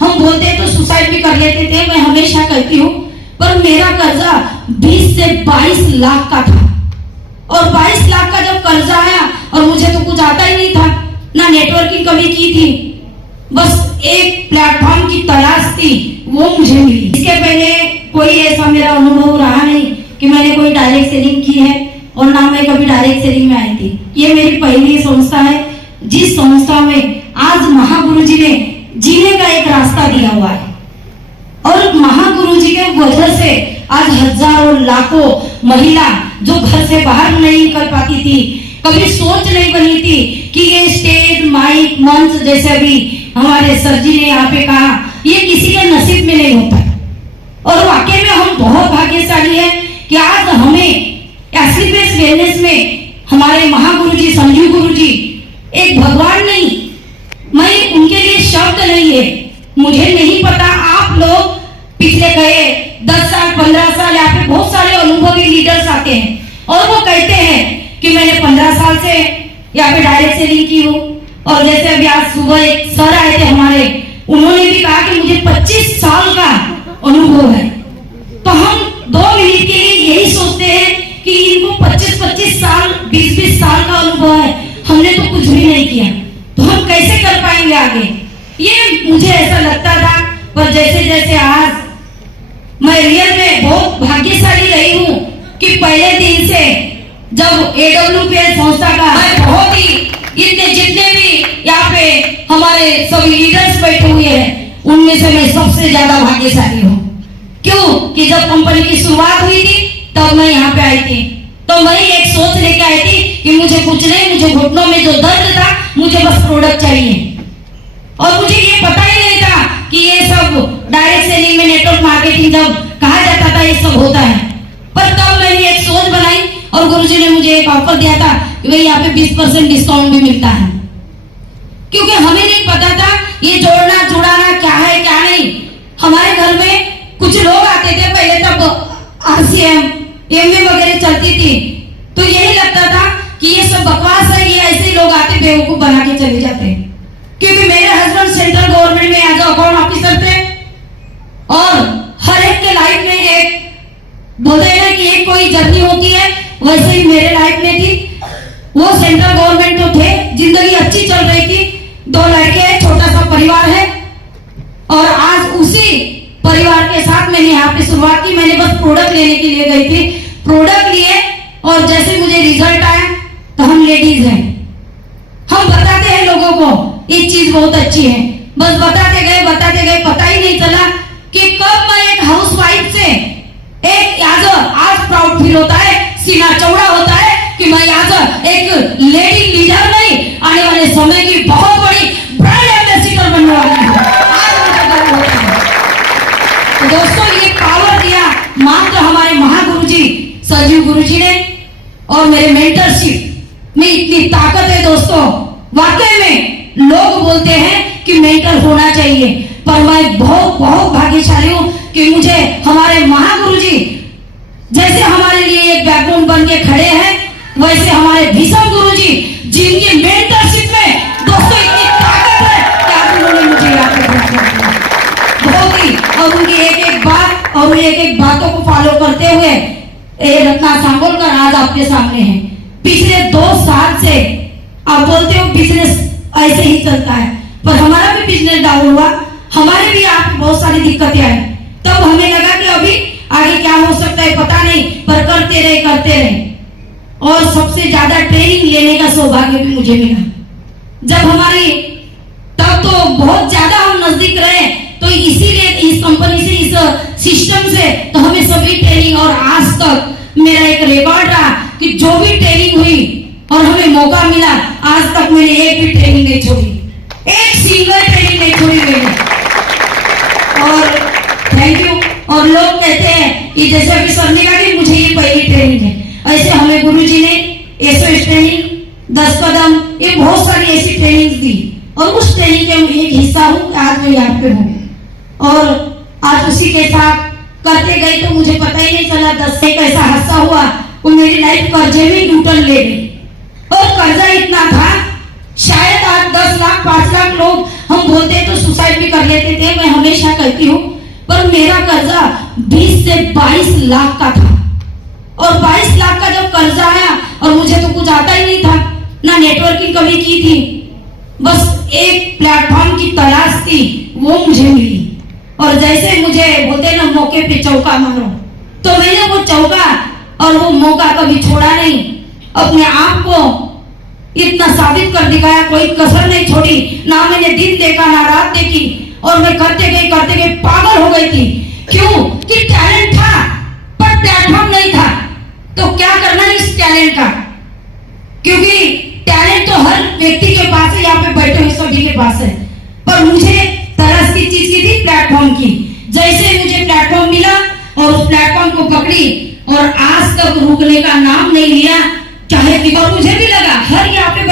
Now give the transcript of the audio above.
हम बोलते तो सुसाइड भी कर लेते थे, मैं हमेशा कहती हूँ। पर मेरा कर्जा 20 से 22 लाख का था, और 22 लाख का जब कर्जा आया, और मुझे तो कुछ आता ही नहीं था, ना नेटवर्किंग कभी की थी, बस एक प्लेटफॉर्म की तलाश थी, वो मुझे मिली। इसके पहले कोई ऐसा मेरा अनुभव रहा नहीं कि मैंने कोई डायरेक्ट सेलिंग की है, और ना मैं कभी डायरेक्ट सेलिंग में आई थी। ये मेरी पहली संस्था है, जिस संस्था में आज महागुरु जी ने जीने का एक रास्ता दिया हुआ है, और महागुरु जी के वजह से आज हजारों लाखों महिला जो घर से बाहर नहीं निकल पाती थी, कभी सोच नहीं बनी थी कि ये स्टेज, माइक, मंच जैसे अभी हमारे सर जी ने यहाँ पे कहा, ये किसी के नसीब में नहीं होता। और वाकई में हम बहुत भाग्यशाली हैं कि आज हमें एसिड बेस वेलनेस में हमारे महागुरु जी, संजीव गुरु जी एक भगवान नहीं, मैं उनके लिए शब्द नहीं है। मुझे नहीं पता, आप लोग पिछले गए 10 साल 15 साल यहाँ पे बहुत सारे अनुभवी लीडर्स आते हैं, और वो कहते हैं कि मैंने 15 साल से यहाँ पे डायरेक्ट सेलिंग की हूँ। और जैसे अभी आज सुबह एक सर आए थे हमारे, उन्होंने भी कहा कि मुझे 25 साल का अनुभव है। तो हम 2 मिनट के लिए यही सोचते हैं कि इनको 25-25 साल, 20-20 साल का अनुभव है, हमने तो कुछ भी नहीं किया, तो हम कैसे कर पाएंगे आगे? ये मुझे ऐसा लगता था। पर जैसे जैसे आज मैं रियल में बहुत भाग्यशाली रही हूँ कि पहले दिन से जब AWPL संस्था का मैं बहुत ही इतने जितने भी यहाँ पे हमारे सभी लीडर्स बैठे हुए हैं, उनमें से मैं सबसे ज्यादा भाग्यशाली हूँ। क्यों? कि जब कंपनी की शुरुआत हुई थी तब मैं यहाँ पे आई थी, तो मैं एक सोच लेके आई थी कि मुझे कुछ नहीं, मुझे घुटनों में जो दर्द था, मुझे बस प्रोडक्ट चाहिए। और मुझे ये पता ही नहीं था कि ये सब डायरेक्ट सेलिंग में, नेटवर्क मार्केटिंग जब कहा जाता था, ये सब होता है। पर तब मैंने एक सोच बनाई, और गुरुजी ने मुझे एक ऑफर दिया था कि भाई यहाँ पे 20% डिस्काउंट भी मिलता है, क्योंकि हमें नहीं पता था ये जोड़ना जुड़ाना क्या है क्या नहीं। हमारे घर में कुछ लोग आते थे पहले, तब RCM MA वगैरह चलती थी, तो यही लगता था कि ये सब बकवास है, ये ऐसे लोग आते बेवकूफ बना के चले जाते हैं। क्योंकि मेरे हस्बैंड सेंट्रल गवर्नमेंट में एज अकाउंट ऑफिसर थे, और हर एक के लाइफ में एक बोलते हैं कि एक कोई जर्नी होती है, वैसे ही मेरे लाइफ में थी। वो सेंट्रल गवर्नमेंट तो थे, जिंदगी अच्छी चल रही थी, 2 लड़के हैं, छोटा सा परिवार है, और आज उसी परिवार के साथ मैंने यहाँ पे शुरुआत की। मैंने बस प्रोडक्ट लेने के लिए गई थी, प्रोडक्ट लिए, और जैसे मुझे रिजल्ट आया तो हम लेडीज हैं, हम बताते हैं लोगों को ये चीज बहुत अच्छी है, बस बताते गए, पता ही नहीं चला कि कब मैं एक हाउसवाइफ से एक आज प्राउड फील होता है, सीना चौड़ा होता है कि मैं आज एक लेडी लीडर नहीं, आने वाले समय की बहुत बड़ी ब्रांड एम्बेसडर बनने वाली हूँ। तो दोस्तों, ये पावर दिया मात्र हमारे महागुरुजी संजीव गुरुजी ने, और मेरे मेंटरशिप में इतनी ताकत है दोस्तों। वाकई में लोग बोलते हैं कि मेंटर होना चाहिए, पर मैं बहुत बहुत भाग्यशाली हूँ कि मुझे हमारे महागुरुजी जैसे हमारे लिए एक बैकबोन बन के खड़े हैं, वैसे हमारे भीषम गुरुजी, जिनकी मेंटरशिप में दोस्तों इतनी ताकत है कि आज उन्होंने मुझे यहाँ पे बहुत ही, और उनकी एक एक बात और एक एक बातों को फॉलो करते हुए रत्ना सांगोलकर आज आपके सामने है। पिछले 2 साल से आप बोलते हो बिजनेस ऐसे ही चलता है, पर हमारा भी बिजनेस डाउन हुआ, हमारे भी आप बहुत सारी दिक्कतें आई। तब हमें लगा कि अभी आगे क्या हो सकता है पता नहीं, पर करते रहे। और सबसे ज्यादा ट्रेनिंग लेने का सौभाग्य भी मुझे मिला। जब हमारी तब तो बहुत ज्यादा हम नजदीक रहे, तो इसीलिए इस कंपनी से, इस सिस्टम से तो हमें सभी ट्रेनिंग, और आज तक मेरा एक रिकॉर्ड रहा कि जो भी ट्रेनिंग हुई और हमें मौका मिला, आज तक मैंने एक भी ट्रेनिंग नहीं छोड़ी, एक सिंगल ट्रेनिंग नहीं छोड़ी मैंने। और थैंक यू। और लोग कहते हैं कि जैसे अभी सर ने कहा कि मुझे ये पहली ट्रेनिंग है, ऐसे हमें गुरुजी ने SOS ट्रेनिंग, 10 कदम, ये बहुत सारी ऐसी ट्रेनिंग दी, और उस ट्रेनिंग के एक हिस्सा हूँ, आज मैं यहाँ पे हूँ। और आज उसी के साथ करते गए तो मुझे पता ही नहीं चला 10 से कैसा हादसा हुआ, वो मेरी लाइफ कर्जे में टूटन ले गई। और कर्जा इतना था, शायद आज 10 लाख 5 लाख लोग हम बोलते तो सुसाइड भी कर लेते थे, मैं कहती हूँ, पर मेरा कर्जा 20 से 22 लाख का था। और 22 लाख का जब कर्जा आया, और मुझे तो कुछ आता ही नहीं था, ना नेटवर्किंग कभी की थी, बस एक प्लेटफॉर्म की तलाश थी, वो मुझे मिली। और जैसे मुझे बोलते ना मौके पे चौका मारो, तो मैंने वो चौका और वो मौका कभी छोड़ा नहीं। अपने आप को इतना साबित कर दिखाया, कोई कसर नहीं छोड़ी, ना मैंने दिन देखा ना रात देखी, और मैं करते गई पागल हो गई थी। क्यों? कि टैलेंट था पर प्लेटफॉर्म नहीं था। तो क्या करना है इस टैलेंट का? क्योंकि टैलेंट तो हर व्यक्ति के पास है, यहाँ पे बैठे हुए सभी के पास है, पर मुझे तरस की चीज की थी, प्लेटफॉर्म की। जैसे मुझे प्लेटफॉर्म मिला और उस प्लेटफॉर्म को पकड़ी और आज तक रुकने का नाम नहीं लिया, चाहे कि। और मुझे भी लगा हर यहाँ पे